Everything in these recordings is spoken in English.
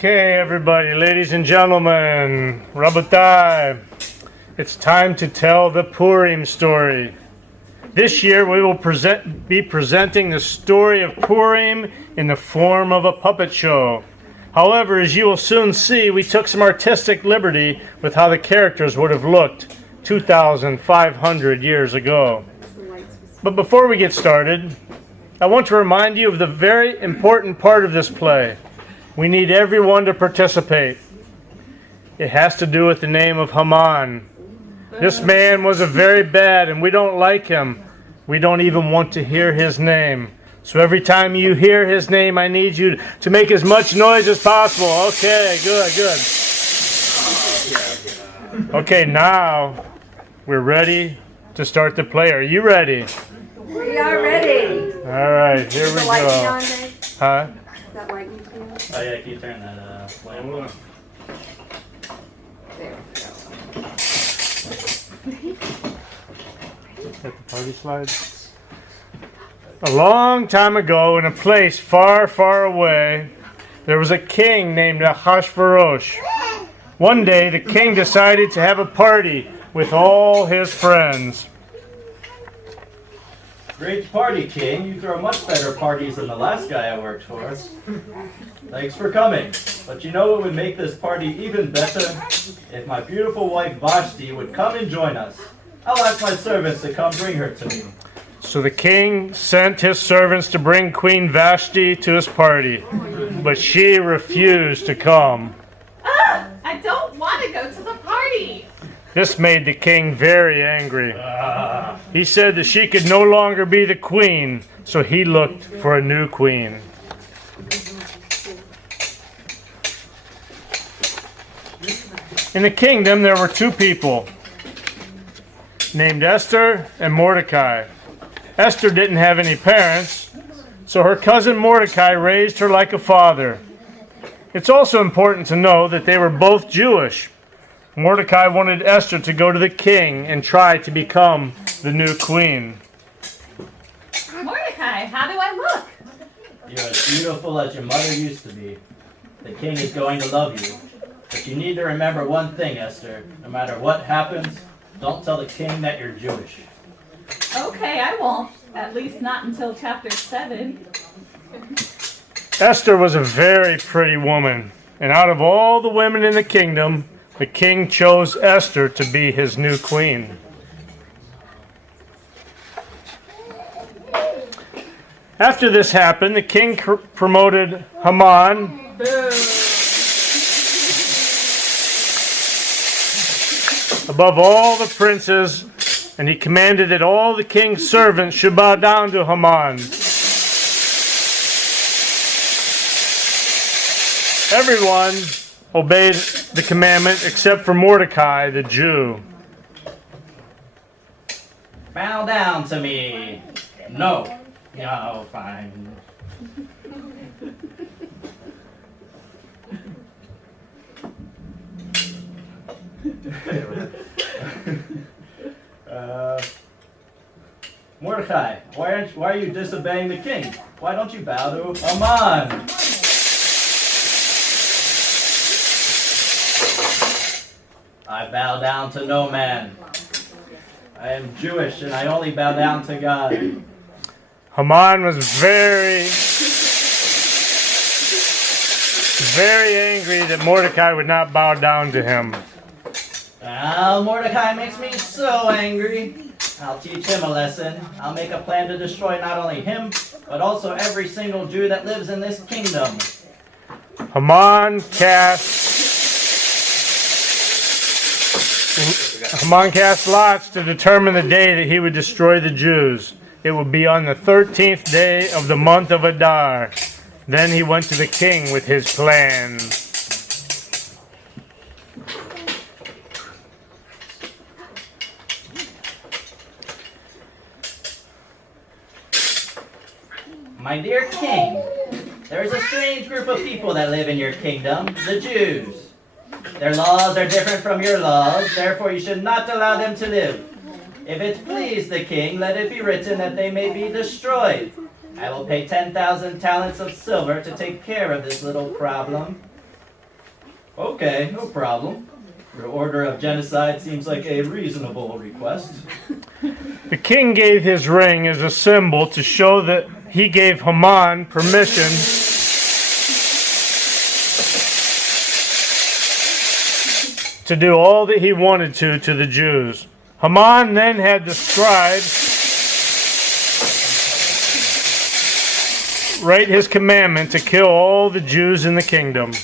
Okay, everybody, ladies and gentlemen, Rabotai, it's time to tell the Purim story. This year we will be presenting the story of Purim in the form of a puppet show. However, as you will soon see, we took some artistic liberty with how the characters would have looked 2,500 years ago. But before we get started, I want to remind you of the very important part of this play. We need everyone to participate. It has to do with the name of Haman. This man was a very bad, and we don't like him. We don't even want to hear his name. So every time you hear his name, I need you to make as much noise as possible. Okay, good. Okay, now we're ready to start the play. Are you ready? We are ready. All right, here we go. On, huh? Is that light on? Oh yeah, can you turn that lamp on? There we Hit the party slide. A long time ago, in a place far, far away, there was a king named Ahasuerus. One day, the king decided to have a party with all his friends. Great party, King. You throw much better parties than the last guy I worked for. Thanks for coming. But you know what would make this party even better? If my beautiful wife Vashti would come and join us. I'll ask my servants to come bring her to me. So the king sent his servants to bring Queen Vashti to his party, but she refused to come. I don't want to go to the party. This made the king very angry. He said that she could no longer be the queen, so he looked for a new queen. In the kingdom, there were two people named Esther and Mordecai. Esther didn't have any parents, so her cousin Mordecai raised her like a father. It's also important to know that they were both Jewish. Mordecai wanted Esther to go to the king and try to become the new queen. Mordecai, how do I look? You're as beautiful as your mother used to be. The king is going to love you. But you need to remember one thing, Esther. No matter what happens, don't tell the king that you're Jewish. Okay, I won't. At least not until chapter 7. Esther was a very pretty woman, and out of all the women in the kingdom, the king chose Esther to be his new queen. After this happened, the king promoted Haman above all the princes, and he commanded that all the king's servants should bow down to Haman. Everyone obeyed the commandment except for Mordecai, the Jew. Bow down to me. No. No, fine. Mordecai, why are you disobeying the king? Why don't you bow to Haman? I bow down to no man. I am Jewish and I only bow down to God. Haman was very angry that Mordecai would not bow down to him. Well, Mordecai makes me so angry. I'll teach him a lesson. I'll make a plan to destroy not only him, but also every single Jew that lives in this kingdom. Haman cast lots to determine the day that he would destroy the Jews. It would be on the 13th day of the month of Adar. Then he went to the king with his plan. My dear king, there is a strange group of people that live in your kingdom, the Jews. Their laws are different from your laws, therefore you should not allow them to live. If it please the king, let it be written that they may be destroyed. I will pay 10,000 talents of silver to take care of this little problem. Okay, no problem. Your order of genocide seems like a reasonable request. The king gave his ring as a symbol to show that he gave Haman permission to do all that he wanted to the Jews. Haman then had the scribes write his commandment to kill all the Jews in the kingdom.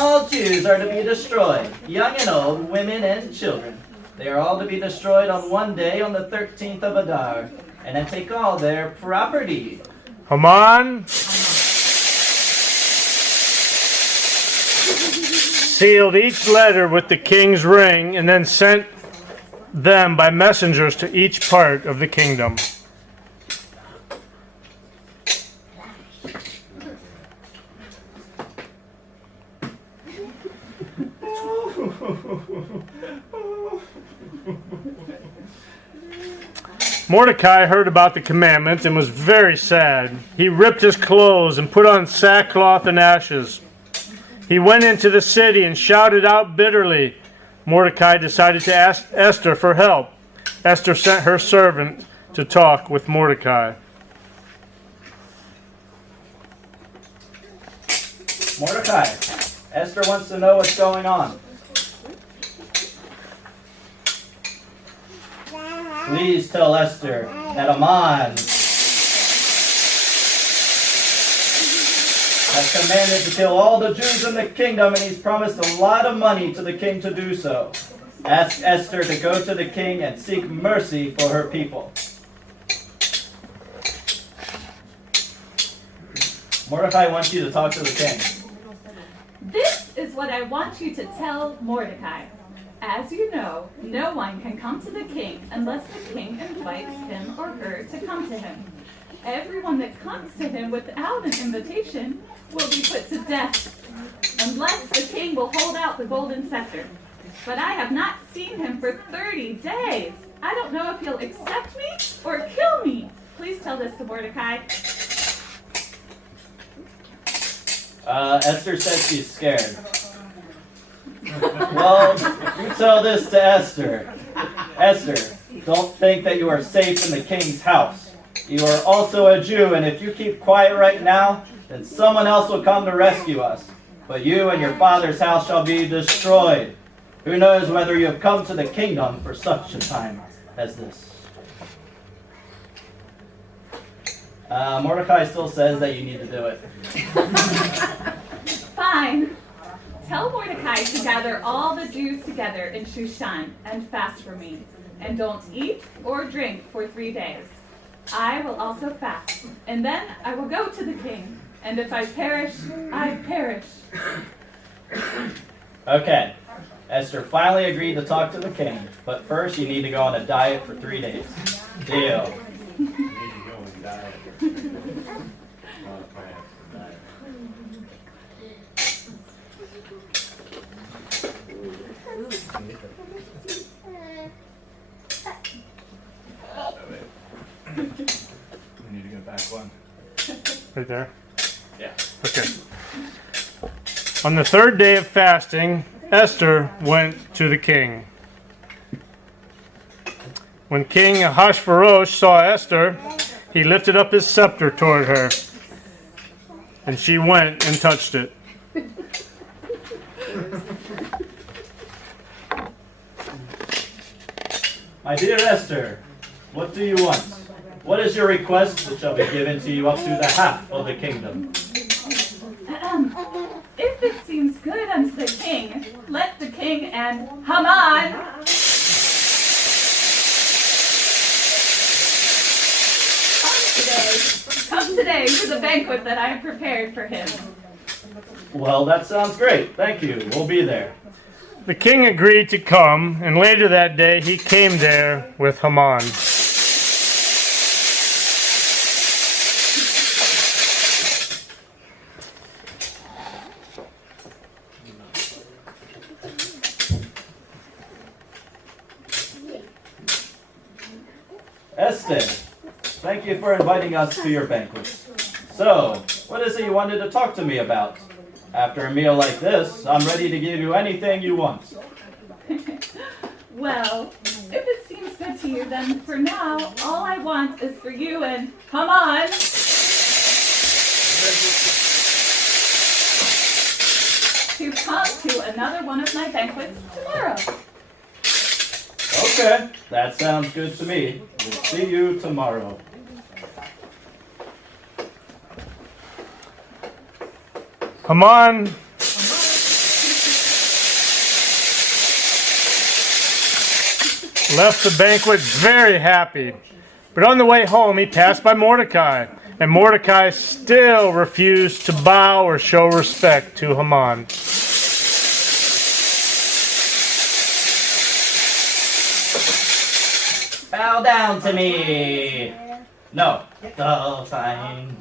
All Jews are to be destroyed, young and old, women and children. They are all to be destroyed on one day on the 13th of Adar, and then take all their property. Haman sealed each letter with the king's ring and then sent them by messengers to each part of the kingdom. Mordecai heard about the commandment and was very sad. He ripped his clothes and put on sackcloth and ashes. He went into the city and shouted out bitterly. Mordecai decided to ask Esther for help. Esther sent her servant to talk with Mordecai. Mordecai, Esther wants to know what's going on. Please tell Esther that Haman has commanded to kill all the Jews in the kingdom, and he's promised a lot of money to the king to do so. Ask Esther to go to the king and seek mercy for her people. Mordecai wants you to talk to the king. This is what I want you to tell Mordecai. As you know, no one can come to the king unless the king invites him or her to come to him. Everyone that comes to him without an invitation will be put to death, unless the king will hold out the golden scepter. But I have not seen him for 30 days. I don't know if he'll accept me or kill me. Please tell this to Mordecai. Esther says she's scared. Well, you tell this to Esther. Esther, don't think that you are safe in the king's house. You are also a Jew, and if you keep quiet right now, then someone else will come to rescue us. But you and your father's house shall be destroyed. Who knows whether you have come to the kingdom for such a time as this? Mordecai still says that you need to do it. Fine. Tell Mordecai to gather all the Jews together in Shushan and fast for me, and don't eat or drink for 3 days. I will also fast, and then I will go to the king, and if I perish, I perish. Okay. Esther finally agreed to talk to the king, but first you need to go on a diet for 3 days. Deal. We need to go back one. Right there? Yeah. Okay. On the 3rd day of fasting, Esther went to the king. When King Ahasuerus saw Esther, he lifted up his scepter toward her, and she went and touched it. My dear Esther, what do you want? What is your request that shall be given to you up to the half of the kingdom? If it seems good unto the king, let the king and Haman come today for the banquet that I have prepared for him. Well, that sounds great. Thank you. We'll be there. The king agreed to come, and later that day he came there with Haman. Esther, thank you for inviting us to your banquet. So, what is it you wanted to talk to me about? After a meal like this, I'm ready to give you anything you want. Well, if it seems good to you, then for now, all I want is for you and Haman to come to another one of my banquets tomorrow. Okay, that sounds good to me. We'll see you tomorrow. Haman left the banquet very happy. But on the way home, he passed by Mordecai. And Mordecai still refused to bow or show respect to Haman. Bow down to me. No. Oh, fine.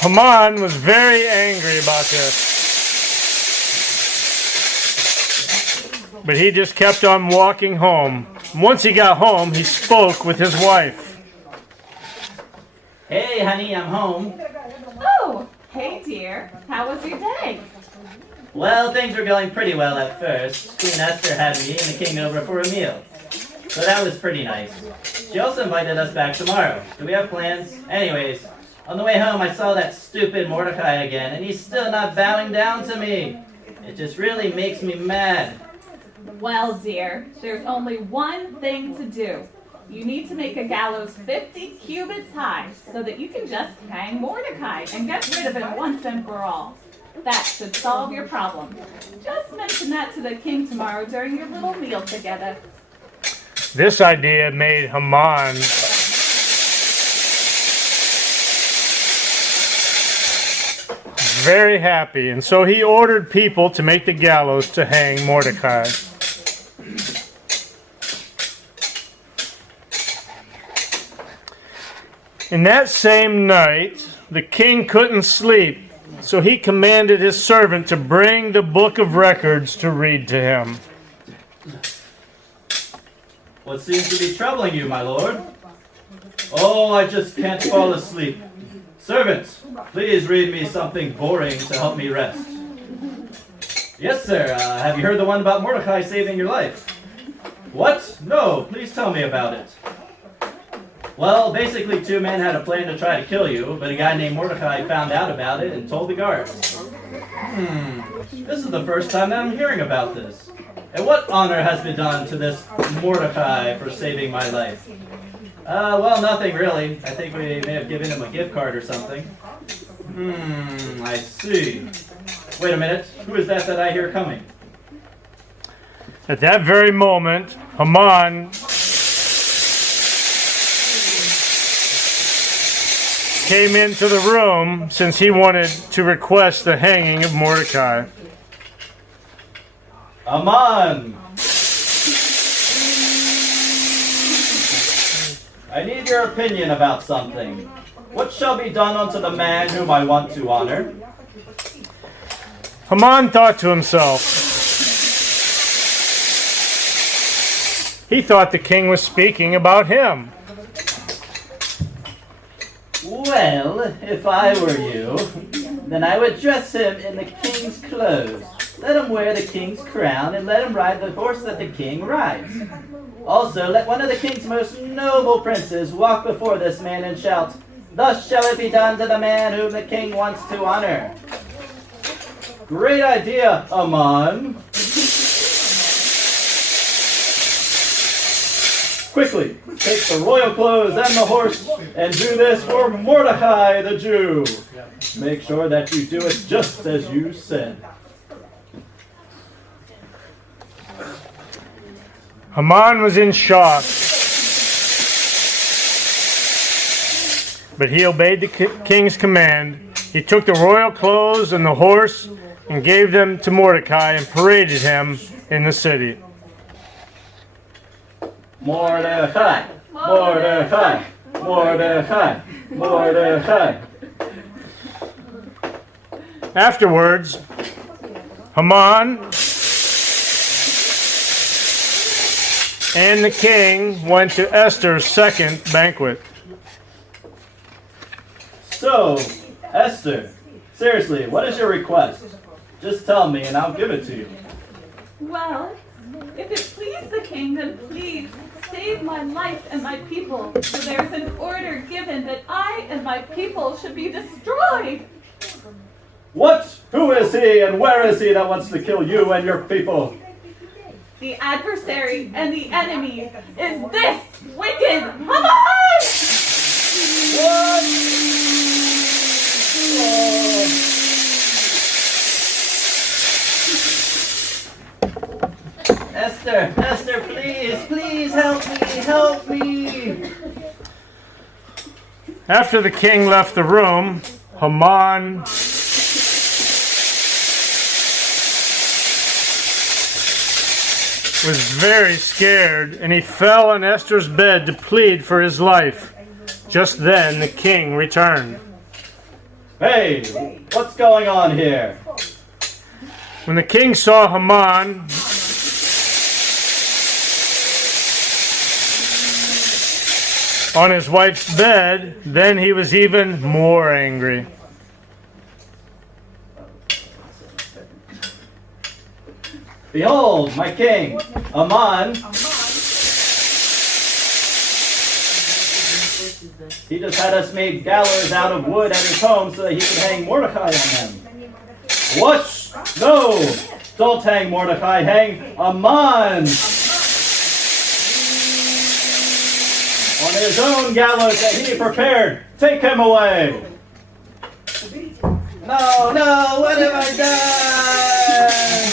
Haman was very angry about this. But he just kept on walking home. Once he got home, he spoke with his wife. Hey, honey, I'm home. Oh, hey dear, how was your day? Well, things were going pretty well at first. Queen Esther had me and the king over for a meal. So that was pretty nice. She also invited us back tomorrow. Do we have plans? Anyways, on the way home I saw that stupid Mordecai again, and he's still not bowing down to me. It just really makes me mad. Well, dear, there's only one thing to do. You need to make a gallows 50 cubits high so that you can just hang Mordecai and get rid of him once and for all. That should solve your problem. Just mention that to the king tomorrow during your little meal together. This idea made Haman very happy, and so he ordered people to make the gallows to hang Mordecai. In that same night, the king couldn't sleep, so he commanded his servant to bring the book of records to read to him. What seems to be troubling you, my lord? Oh, I just can't fall asleep. Servants, please read me something boring to help me rest. Yes, sir. Have you heard the one about Mordecai saving your life? What? No, please tell me about it. Well, basically 2 men had a plan to try to kill you, but a guy named Mordecai found out about it and told the guards. This is the first time that I'm hearing about this. And what honor has been done to this Mordecai for saving my life? Well, nothing really. I think we may have given him a gift card or something. I see. Wait a minute. Who is that I hear coming? At that very moment, Haman came into the room since he wanted to request the hanging of Mordecai. Aman! I need your opinion about something. What shall be done unto the man whom I want to honor? Haman thought to himself. He thought the king was speaking about him. Well, if I were you, then I would dress him in the king's clothes. Let him wear the king's crown, and let him ride the horse that the king rides. Also, let one of the king's most noble princes walk before this man and shout, "Thus shall it be done to the man whom the king wants to honor." Great idea, Aman. Quickly, take the royal clothes and the horse, and do this for Mordecai the Jew. Make sure that you do it just as you said. Haman was in shock, but he obeyed the king's command. He took the royal clothes and the horse and gave them to Mordecai and paraded him in the city. Mordecai, Mordecai, Mordecai, Mordecai. Afterwards, Haman and the king went to Esther's second banquet. So, Esther, seriously, what is your request? Just tell me and I'll give it to you. Well, if it please the king, then please save my life and my people. For there is an order given that I and my people should be destroyed. What? Who is he and where is he that wants to kill you and your people? The adversary and the enemy is this wicked Haman! What? Esther, please help me. After the king left the room, Haman was very scared, and he fell on Esther's bed to plead for his life. Just then the king returned. Hey, what's going on here? When the king saw Haman on his wife's bed, then he was even more angry. Behold, my king, Haman. He just had us make gallows out of wood at his home so that he could hang Mordecai on them. What? No! Don't hang Mordecai, hang Haman! On his own gallows that he prepared. Take him away! No, what have I done?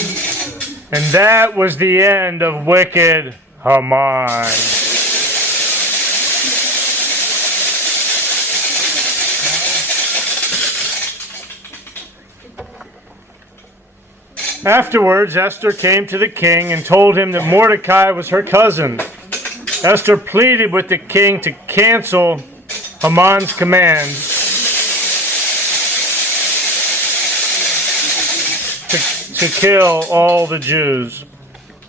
And that was the end of wicked Haman. Afterwards, Esther came to the king and told him that Mordecai was her cousin. Esther pleaded with the king to cancel Haman's command to kill all the Jews.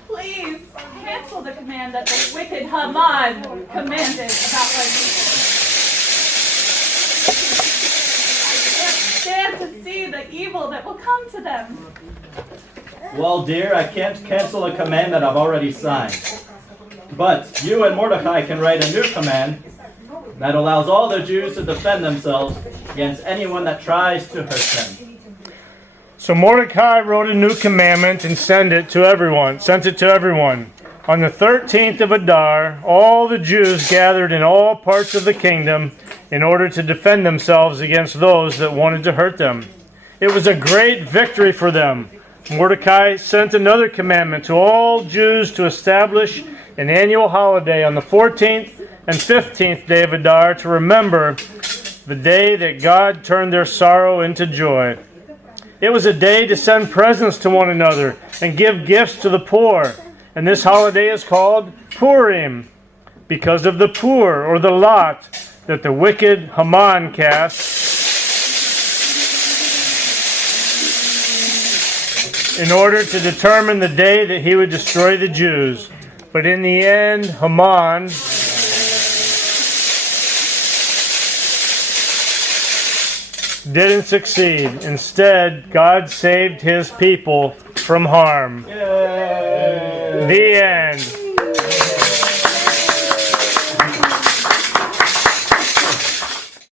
Please cancel the command that the wicked Haman commanded about my people. I can't stand to see the evil that will come to them. Well, dear, I can't cancel a command that I've already signed. But you and Mordecai can write a new command that allows all the Jews to defend themselves against anyone that tries to hurt them. So Mordecai wrote a new commandment and sent it to everyone. On the 13th of Adar, all the Jews gathered in all parts of the kingdom in order to defend themselves against those that wanted to hurt them. It was a great victory for them. Mordecai sent another commandment to all Jews to establish an annual holiday on the 14th and 15th day of Adar to remember the day that God turned their sorrow into joy. It was a day to send presents to one another and give gifts to the poor. And this holiday is called Purim, because of the poor, or the lot, that the wicked Haman cast in order to determine the day that he would destroy the Jews. But in the end, Haman didn't succeed. Instead, God saved his people from harm. Yay! The end.